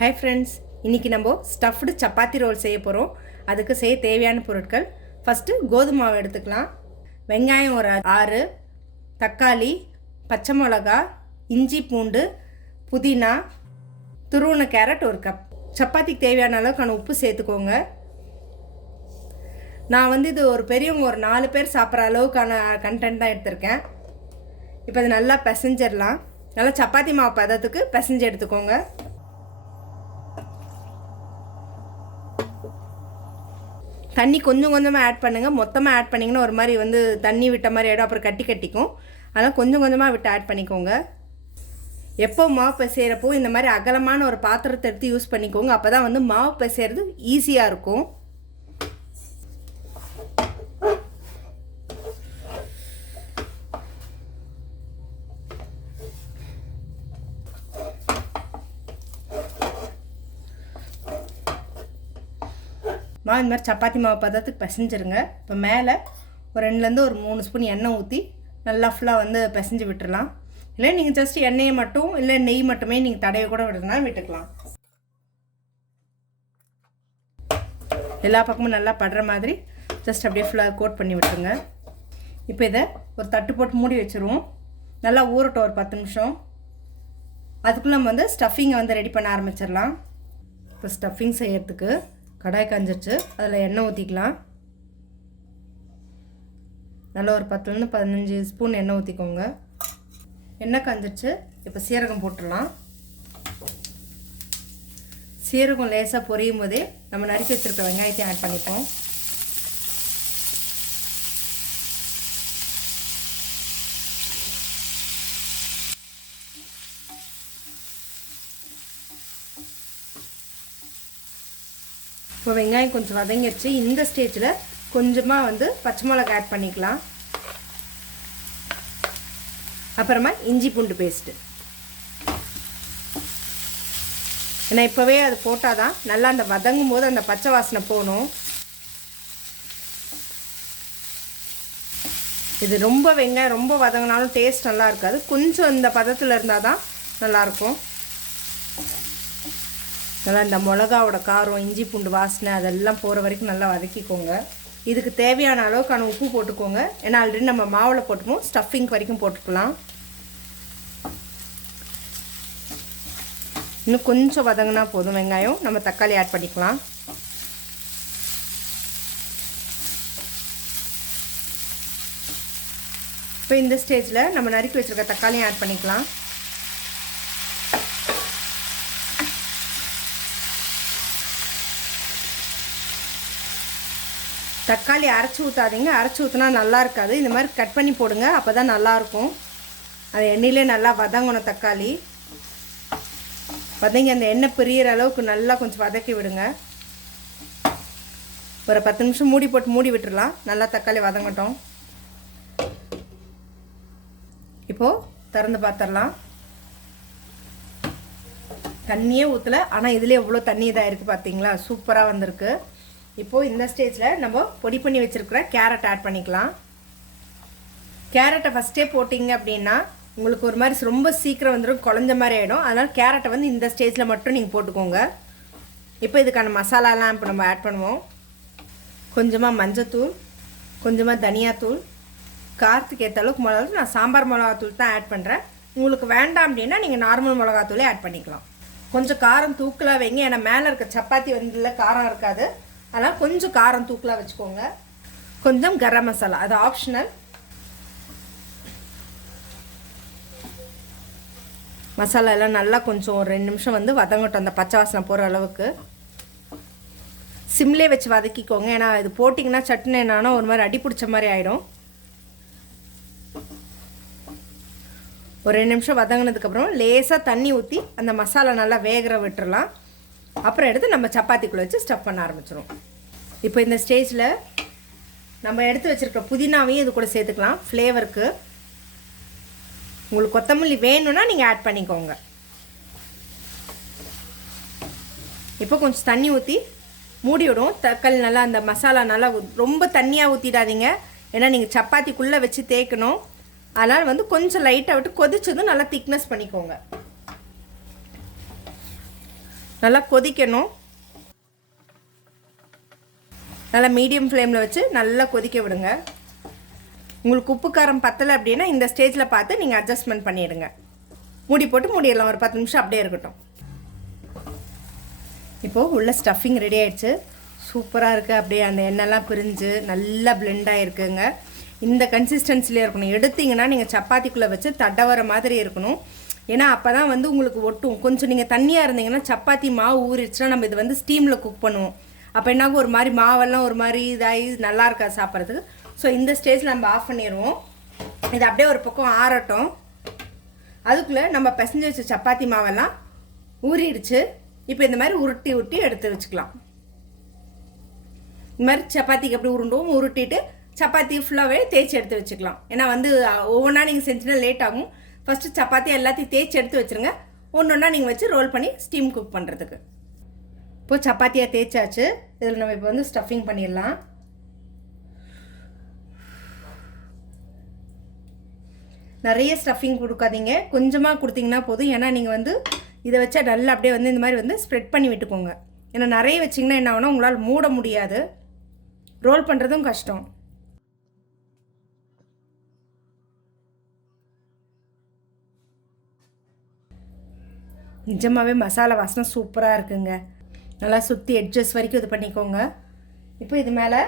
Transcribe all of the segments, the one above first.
Hi friends இன்றைக்கி நம்ம stuffed chapati role செய்ய போகிறோம் அதுக்கு செய்ய தேவையான பொருட்கள். ஃபஸ்ட்டு கோதுமை மாவு எடுத்துக்கலாம். வெங்காயம் ஒரு ஆறு தக்காளி பச்சை மிளகா இஞ்சி பூண்டு புதினா துருவன கேரட் ஒரு கப் சப்பாத்திக்கு தேவையான அளவுக்கான உப்பு சேர்த்துக்கோங்க. நான் வந்து இது ஒரு பெரியவங்க ஒரு நாலு பேர் சாப்பிட்ற அளவுக்கான கண்டென்ட் தான் எடுத்திருக்கேன். இப்போ இது நல்லா பிசைஞ்சிடலாம். நல்லா சப்பாத்தி மாவு பதத்துக்கு பிசைஞ்சு எடுத்துக்கோங்க. தண்ணி கொஞ்சம் கொஞ்சமாக ஆட் பண்ணுங்கள் மொத்தமாக ஆட் பண்ணிங்கன்னா ஒரு மாதிரி வந்து தண்ணி விட்ட மாதிரி ஆகிடும் அப்புறம் கட்டி கட்டிக்கும். அதனால் கொஞ்சம் கொஞ்சமாக விட்டு ஆட் பண்ணிக்கோங்க. எப்போ மாவு பிசைகிறப்போ இந்த மாதிரி அகலமான ஒரு பாத்திரத்தை எடுத்து யூஸ் பண்ணிக்கோங்க. அப்போ தான் வந்து மாவு பிசைகிறது ஈஸியாக இருக்கும். மாவு இந்த மாதிரி சப்பாத்தி மாவு பதத்துக்கு பிசைஞ்சிருங்க. இப்போ மேலே ஒரு ரெண்டுலேருந்து ஒரு மூணு ஸ்பூன் எண்ணெய் ஊற்றி நல்லா ஃபுல்லாக வந்து பிசைஞ்சு விட்டுடலாம் இல்லை நீங்கள் ஜஸ்ட் எண்ணெயை மட்டும் இல்லை நெய் மட்டுமே நீங்கள் தடையை கூட விடுறதுனா விட்டுக்கலாம். எல்லா பக்கமும் நல்லா படுற மாதிரி ஜஸ்ட் அப்படியே ஃபுல்லாக கோட் பண்ணி விட்டுருங்க. இப்போ இதை ஒரு தட்டு போட்டு மூடி வச்சுருவோம். நல்லா ஊறட்டும் ஒரு பத்து நிமிஷம். அதுக்குள்ளே நம்ம வந்து ஸ்டஃபிங்கை வந்து ரெடி பண்ண ஆரம்பிச்சிடலாம். இப்போ ஸ்டஃபிங் செய்கிறதுக்கு கடாய் காஞ்சிருச்சு. அதில் எண்ணெய் ஊற்றிக்கலாம் நல்லா ஒரு பத்துலேருந்து பதினஞ்சு ஸ்பூன் எண்ணெய் ஊற்றிக்கோங்க எண்ணெய் காஞ்சிருச்சு. இப்போ சீரகம் போட்டுடலாம். சீரகம் லேசாக பொரியும் போதே நம்ம நறுக்கி வச்சுருக்க வெங்காயத்தையும் ஆட் பண்ணிப்போம். இப்போ வெங்காயம் கொஞ்சம் வதங்கிடுச்சு இந்த ஸ்டேஜில் கொஞ்சமாக வந்து பச்சை மிளகா ஆட் பண்ணிக்கலாம். அப்புறமா இஞ்சி பூண்டு பேஸ்ட்டு ஏன்னா இப்போவே அது போட்டால் தான் நல்லா அந்த வதங்கும் போது அந்த பச்சை வாசனை போகணும். இது ரொம்ப வெங்காயம் ரொம்ப வதங்கினாலும் டேஸ்ட் நல்லா இருக்காது. கொஞ்சம் இந்த பதத்தில் இருந்தால் தான் நல்லாயிருக்கும். நல்லா இந்த மிளகாவோட காரம் இஞ்சி பூண்டு வாசனை அதெல்லாம் போகிற வரைக்கும் நல்லா வதக்கிக்கோங்க. இதுக்கு தேவையான அளவுக்கான உப்பு போட்டுக்கோங்க. ஏன்னா ஆல்ரெடி நம்ம மாவில் போட்டுப்போம் ஸ்டஃபிங் வரைக்கும் போட்டுக்கலாம். இன்னும் கொஞ்சம் வதங்கினா போதும் வெங்காயம். நம்ம தக்காளி ஆட் பண்ணிக்கலாம். இப்போ இந்த ஸ்டேஜில் நம்ம நறுக்கி வச்சுருக்க தக்காளியும் ஆட் பண்ணிக்கலாம். தக்காளி அரைச்சி ஊற்றாதீங்க அரைச்சி ஊற்றினா நல்லா இருக்காது. இந்த மாதிரி கட் பண்ணி போடுங்க. அப்போ தான் நல்லாயிருக்கும் அது எண்ணெயிலே நல்லா வதங்கணும் தக்காளி. வதங்கி அந்த எண்ணெய் பிரியிற அளவுக்கு நல்லா கொஞ்சம் வதக்கி விடுங்க. ஒரு பத்து நிமிஷம் மூடி போட்டு மூடி விட்டுடலாம் நல்லா தக்காளி வதங்கட்டும். இப்போது திறந்து பார்த்துடலாம் தண்ணியே ஊற்றலை ஆனால் இதில் எவ்வளோ தண்ணி இதாக இருக்குது பார்த்தீங்களா சூப்பராக வந்திருக்கு. இப்போது இந்த ஸ்டேஜில் நம்ம பொடி பண்ணி வச்சுருக்கிற கேரட் ஆட் பண்ணிக்கலாம். கேரட்டை ஃபஸ்ட்டே போட்டிங்க அப்படின்னா உங்களுக்கு ஒரு மாதிரி ரொம்ப சீக்கிரம் வந்துடும் குழஞ்ச மாதிரி ஆகிடும் அதனால் கேரட்டை வந்து இந்த ஸ்டேஜில் மட்டும் நீங்கள் போட்டுக்கோங்க. இப்போ இதுக்கான மசாலாலாம் இப்போ நம்ம ஆட் பண்ணுவோம். கொஞ்சமாக மஞ்சத்தூள் கொஞ்சமாக தனியாத்தூள் காரத்துக்கு ஏற்ற அளவுக்கு மிளகா நான் சாம்பார் மிளகாத்தூள் தான் ஆட் பண்ணுறேன் உங்களுக்கு வேண்டாம் அப்படின்னா நீங்கள் நார்மல் மிளகாத்தூளே ஆட் பண்ணிக்கலாம். கொஞ்சம் காரம் தூக்கலாக வைங்க ஏன்னா மேலே இருக்க சப்பாத்தி வந்து இல்லை காரம் இருக்காது. அதனால் கொஞ்சம் காரம் தூக்கலாக வச்சுக்கோங்க. கொஞ்சம் கரம் மசாலா அது ஆப்ஷனல் மசாலா எல்லாம் நல்லா கொஞ்சம் ஒரு ரெண்டு நிமிஷம் வந்து வதங்கட்டும் அந்த பச்சை வாசனை போகிற அளவுக்கு. சிம்லே வச்சு வதக்கிக்கோங்க. ஏன்னா இது போட்டிங்கன்னா சட்னி என்னானோ ஒரு மாதிரி அடி பிடிச்ச மாதிரி ஆகிடும் ஒரு ரெண்டு நிமிஷம் வதங்கினதுக்கப்புறம் லேசாக தண்ணி ஊற்றி அந்த மசாலா நல்லா வேகிற விட்டுறலாம். அப்புறம் எடுத்து நம்ம சப்பாத்திக்குள்ளே வச்சு ஸ்டஃப் பண்ண ஆரம்பிச்சிடும் இப்போ இந்த ஸ்டேஜில் நம்ம எடுத்து வச்சுருக்க புதினாவையும் இது கூட சேர்த்துக்கலாம். ஃப்ளேவருக்கு உங்களுக்கு கொத்தமல்லி வேணும்னா நீங்கள் ஆட் பண்ணிக்கோங்க. இப்போ கொஞ்சம் தண்ணி ஊற்றி மூடி விடும் தக்காளி நல்லா அந்த மசாலா நல்லா ரொம்ப தண்ணியாக ஊற்றிடாதீங்க ஏன்னா நீங்கள் சப்பாத்திக்குள்ளே வச்சு தேய்க்கணும். அதனால் வந்து கொஞ்சம் லைட்டாக விட்டு கொதிச்சதும் நல்லா திக்னஸ் பண்ணிக்கோங்க. நல்லா கொதிக்கணும். நல்லா மீடியம் ஃப்ளேமில் வச்சு நல்லா கொதிக்க விடுங்க. உங்களுக்கு உப்பு காரம் பத்தலை அப்படின்னா இந்த ஸ்டேஜில் பார்த்து நீங்கள் அட்ஜஸ்ட்மெண்ட் பண்ணிடுங்க. மூடி போட்டு மூடிடலாம். ஒரு பத்து நிமிஷம் அப்படியே இருக்கட்டும். இப்போது உள்ள ஸ்டஃபிங் ரெடி ஆயிடுச்சு. சூப்பராக இருக்குது அப்படியே அந்த எண்ணெய்லாம் பிரிஞ்சு நல்லா பிளெண்ட் ஆகிருக்குங்க இந்த கன்சிஸ்டன்சிலே இருக்கணும். எடுத்தீங்கன்னா நீங்கள் சப்பாத்திக்குள்ளே வச்சு தடவர மாதிரி இருக்கணும். ஏன்னா அப்போ தான் வந்து உங்களுக்கு ஒட்டும். கொஞ்சம் நீங்கள் தண்ணியாக இருந்தீங்கன்னா சப்பாத்தி மாவு ஊறிடுச்சுன்னா நம்ம இது வந்து ஸ்டீமில் குக் பண்ணுவோம். அப்போ என்னாகும்? ஒரு மாதிரி மாவெல்லாம் ஒரு மாதிரி இதாகி நல்லா இருக்காது சாப்பிட்றதுக்கு. ஸோ இந்த ஸ்டேஜில் நம்ம ஆஃப் பண்ணிடுவோம் இது அப்படியே ஒரு பக்கம் ஆறட்டும். அதுக்குள்ளே நம்ம பிசைஞ்சு வச்ச சப்பாத்தி மாவெல்லாம் ஊறிடுச்சு. இப்போ இந்த மாதிரி உருட்டி உருட்டி எடுத்து வச்சுக்கலாம். இந்த மாதிரி சப்பாத்திக்கு எப்படி உருண்டுவோம் உருட்டிட்டு சப்பாத்தி ஃபுல்லாகவே தேய்ச்சி எடுத்து வச்சுக்கலாம். ஏன்னா வந்து ஒவ்வொன்றா நீங்கள் செஞ்சுனா லேட் ஆகும். ஃபஸ்ட்டு சப்பாத்தி எல்லாத்தையும் தேய்ச்சி எடுத்து வச்சுருங்க. ஒன்று ஒன்றா நீங்கள் வச்சு ரோல் பண்ணி ஸ்டீம் குக் பண்ணுறதுக்கு இப்போது சப்பாத்தியாக தேய்ச்சாச்சு. இதில் நம்ம இப்போ வந்து ஸ்டஃபிங் பண்ணிடலாம். நிறைய ஸ்டஃபிங் கொடுக்காதீங்க. கொஞ்சமாக கொடுத்தீங்கன்னா போதும். ஏன்னா நீங்கள் வந்து இதை வச்சா நல்லா அப்படியே வந்து இந்த மாதிரி வந்து ஸ்ப்ரெட் பண்ணி விட்டுக்கோங்க. ஏன்னா நிறைய வச்சிங்கன்னா என்ன ஆகுனா உங்களால் மூட முடியாது. ரோல் பண்ணுறதும் கஷ்டம். நிஜமாகவே மசாலா வாசனை சூப்பராக இருக்குங்க. நல்லா சுற்றி எட்ஜஸ் வரைக்கும் இது பண்ணிக்கோங்க. இப்போ இது மேலே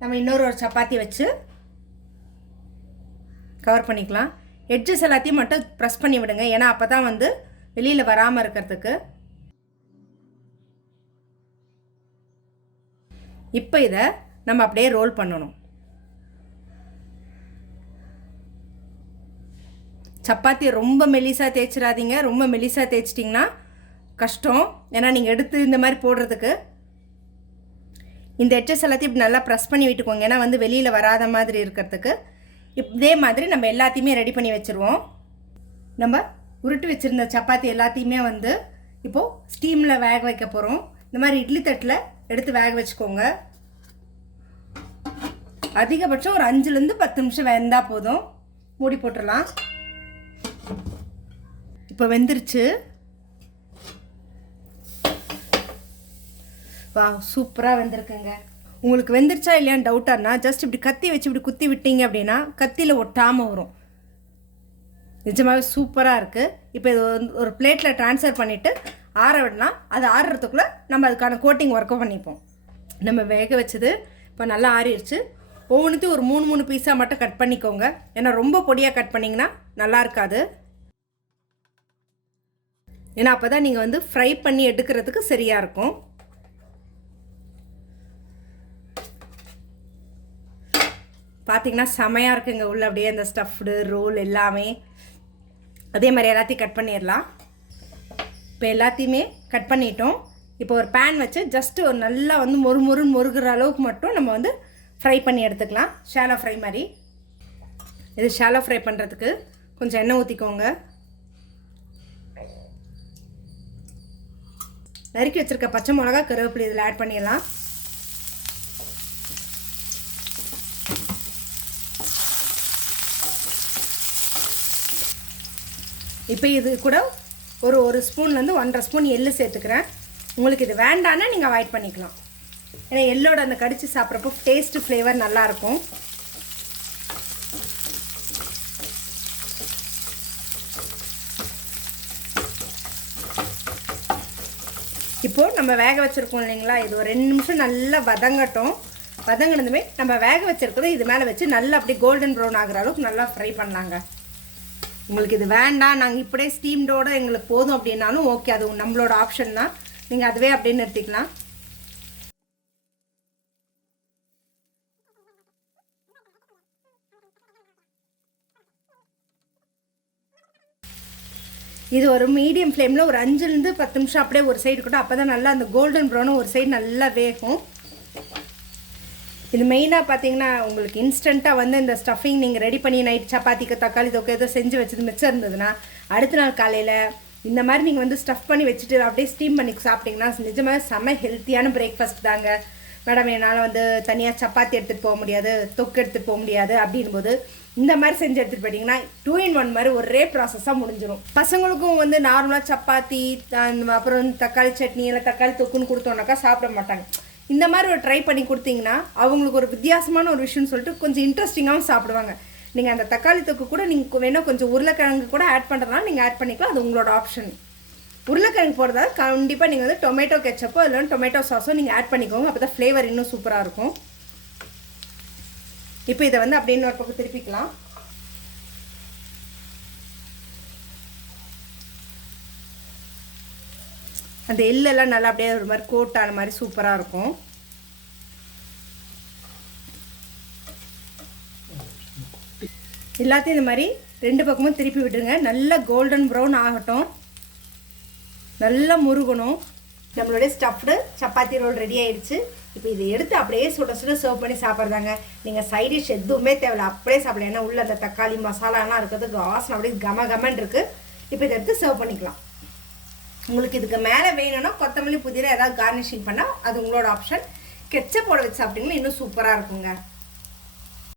நம்ம இன்னொரு ஒரு சப்பாத்தி வச்சு கவர் பண்ணிக்கலாம். எட்ஜஸ் எல்லாத்தையும் மட்டும் ப்ரெஸ் பண்ணி விடுங்க. ஏன்னா அப்போ தான் வந்து வெளியில் வராமல் இருக்கிறதுக்கு. இப்போ இதை நம்ம அப்படியே ரோல் பண்ணணும். சப்பாத்தி ரொம்ப மெலிசாக தேய்ச்சிடாதீங்க ரொம்ப மெலிசாக தேய்ச்சிட்டிங்கன்னா கஷ்டம். ஏன்னா நீங்கள் எடுத்து இந்த மாதிரி போடுறதுக்கு இந்த எச்சஸ் எல்லாத்தையும் இப்படி நல்லா ப்ரெஸ் பண்ணி விட்டுக்கோங்க. ஏன்னா வந்து வெளியில் வராத மாதிரி இருக்கிறதுக்கு இதே மாதிரி நம்ம எல்லாத்தையுமே ரெடி பண்ணி வச்சுருவோம். நம்ம உருட்டு வச்சுருந்த சப்பாத்தி எல்லாத்தையுமே வந்து இப்போது ஸ்டீமில் வேக வைக்க போகிறோம் இந்த மாதிரி இட்லி தட்டில் எடுத்து வேக வச்சுக்கோங்க. அதிகபட்சம் ஒரு அஞ்சுலேருந்து பத்து நிமிஷம் வெந்தால் போதும். மூடி போட்டுடலாம் இப்போ வெந்துருச்சு. வா சூப்பராக வெந்திருக்குங்க. உங்களுக்கு வெந்துருச்சா இல்லையான்னு டவுட்டானா ஜஸ்ட் இப்படி கத்தி வச்சு இப்படி குத்தி விட்டீங்க அப்படின்னா கத்தியில் ஒட்டாமல் வரும். நிஜமாகவே சூப்பராக இருக்குது இப்போ இது ஒரு பிளேட்டில் ட்ரான்ஸ்ஃபர் பண்ணிவிட்டு ஆற விடலாம். அது ஆறுறதுக்குள்ளே நம்ம அதுக்கான கோட்டிங் ஒர்க்கும் பண்ணிப்போம். நம்ம வேக வச்சது இப்போ நல்லா ஆறிடுச்சு. ஒவ்வொன்றுத்தையும் ஒரு மூணு மூணு பீஸாக மட்டும் கட் பண்ணிக்கோங்க. ஏன்னா ரொம்ப பொடியாக கட் பண்ணிங்கன்னா நல்லா இருக்காது. ஏன்னா அப்போ தான் நீங்கள் வந்து ஃப்ரை பண்ணி எடுக்கிறதுக்கு சரியாக இருக்கும். பார்த்தீங்கன்னா செமையாக இருக்குங்க. உள்ள அப்படியே அந்த ஸ்டஃப்டு ரோல் எல்லாமே. அதே மாதிரி எல்லாத்தையும் கட் பண்ணிடலாம். இப்போ எல்லாத்தையுமே கட் பண்ணிட்டோம். இப்போ ஒரு பேன் வச்சு ஜஸ்ட்டு ஒரு நல்லா வந்து மொறு மொறுன்னு மொறுகிற அளவுக்கு மட்டும் நம்ம வந்து ஃப்ரை பண்ணி எடுத்துக்கலாம். ஷாலோ ஃப்ரை மாதிரி. இது ஷாலோ ஃப்ரை பண்ணுறதுக்கு கொஞ்சம் எண்ணெய் ஊற்றிக்கோங்க நறுக்கி வச்சுருக்க பச்சை மிளகா கருவேப்பிலை இதில் ஆட் பண்ணிடலாம். இப்போ இது கூட ஒரு ஒரு ஸ்பூன்லேருந்து ஒன்றரை ஸ்பூன் எள்ளு சேர்த்துக்கிறேன். உங்களுக்கு இது வேண்டான்னா நீங்கள் அவாய்ட் பண்ணிக்கலாம். ஏன்னா எள்ளோட அந்த கடித்து சாப்பிட்றப்போ டேஸ்ட்டு ஃப்ளேவர் நல்லாயிருக்கும். இப்போது நம்ம வேக வச்சுருக்கோம் இல்லைங்களா? இது ஒரு ரெண்டு நிமிஷம் நல்லா வதங்கட்டும். வதங்கினதுமே நம்ம வேக வச்சுருக்கிறத இது மேலே வச்சு நல்லா அப்படியே கோல்டன் ப்ரௌன் ஆகிற அளவுக்கு நல்லா ஃப்ரை பண்ணாங்க உங்களுக்கு இது வேண்டாம் நாங்கள் இப்படியே ஸ்டீம்டோடு எங்களுக்கு போதும் அப்படின்னாலும் ஓகே அது நம்மளோட ஆப்ஷன் தான். நீங்கள் அதுவே அப்படியே நிறுத்திக்கலாம். இது ஒரு மீடியம் ஃப்ளேமில் ஒரு அஞ்சுலேருந்து பத்து நிமிஷம் அப்படியே ஒரு சைடு கூட அப்போ தான் நல்லா அந்த கோல்டன் ப்ரௌனும் ஒரு சைடு நல்லா வேகும். இது மெயினாக பார்த்தீங்கன்னா உங்களுக்கு இன்ஸ்டண்ட்டாக வந்து இந்த ஸ்டஃபிங் நீங்கள் ரெடி பண்ணி நைட் சப்பாத்திக்கு தக்காளி தொக்கு ஏதோ செஞ்சு வச்சது மிச்சம் இருந்ததுன்னா அடுத்த நாள் காலையில் இந்த மாதிரி நீங்கள் வந்து ஸ்டஃப் பண்ணி வச்சுட்டு அப்படியே ஸ்டீம் பண்ணி சாப்பிட்டீங்கன்னா நிஜமாக செம்ம ஹெல்த்தியான பிரேக்ஃபாஸ்ட் தாங்க. மேடம் என்னால் வந்து தனியாக சப்பாத்தி எடுத்துகிட்டு போக முடியாது தொக்கு எடுத்துகிட்டு போக முடியாது அப்படின்போது இந்த மாதிரி செஞ்சு எடுத்துகிட்டு போயிட்டிங்கன்னா டூ இன் ஒன் மாதிரி ஒரே ப்ராசஸாக முடிஞ்சிடும் பசங்களுக்கும் வந்து நார்மலாக சப்பாத்தி அப்புறம் தக்காளி சட்னி இல்லை தக்காளி தொக்குன்னு கொடுத்தோன்னாக்கா சாப்பிட மாட்டாங்க. இந்த மாதிரி ஒரு ட்ரை பண்ணி கொடுத்தீங்கன்னா அவங்களுக்கு ஒரு வித்தியாசமான ஒரு விஷயம்னு சொல்லிட்டு கொஞ்சம் இன்ட்ரெஸ்டிங்காகவும் சாப்பிடுவாங்க. நீங்கள் அந்த தக்காளி தொக்கு கூட நீங்கள் வேணால் கொஞ்சம் உருளைக்கிழங்கு கூட ஆட் பண்ணுறதுனால நீங்கள் ஆட் பண்ணிக்கலாம். அது உங்களோட ஆப்ஷன் உருளைக்கிழங்கு போடுறதா கண்டிப்பாக நீங்கள் வந்து டொமேட்டோ கெச்சப்போ இல்லைன்னா டொமேட்டோ சாஸோ நீங்கள் ஆட் பண்ணிக்கோங்க. அப்போ தான் ஃப்ளேவர் இன்னும் சூப்பராக இருக்கும். இப்போ இதை வந்து அப்படின்னு ஒரு பக்கம் திருப்பிக்கலாம். அந்த எள்ளெல்லாம் நல்லா அப்படியே ஒரு மாதிரி கோட்டான மாதிரி சூப்பராக இருக்கும். எல்லாத்தையும் இந்த மாதிரி ரெண்டு பக்கமும் திருப்பி விட்டுருங்க. நல்லா கோல்டன் ப்ரௌன் ஆகட்டும். நல்லா முருகணும். நம்மளுடைய ஸ்டஃப்டு சப்பாத்தி ரோல் ரெடி ஆயிடுச்சு. இப்போ இதை எடுத்து அப்படியே சுட சுட சர்வ் பண்ணி சாப்பிட்றதாங்க. நீங்கள் சைட் டிஷ் எதுவுமே தேவையில்ல. அப்படியே சாப்பிடலாம். ஏன்னா உள்ள அந்த தக்காளி மசாலாலாம் இருக்கிறது வாசனை அப்படியே கம கமன் இருக்குது இப்போ இதை எடுத்து சர்வ் பண்ணிக்கலாம். உங்களுக்கு இதுக்கு மேலே வேணும்னா கொத்தமல்லி புதினா ஏதாவது கார்னிஷிங் பண்ணால் அது உங்களோட ஆப்ஷன் கெச்சப்போட வச்சு சாப்பிட்டீங்கன்னா இன்னும் சூப்பராக இருக்குங்க.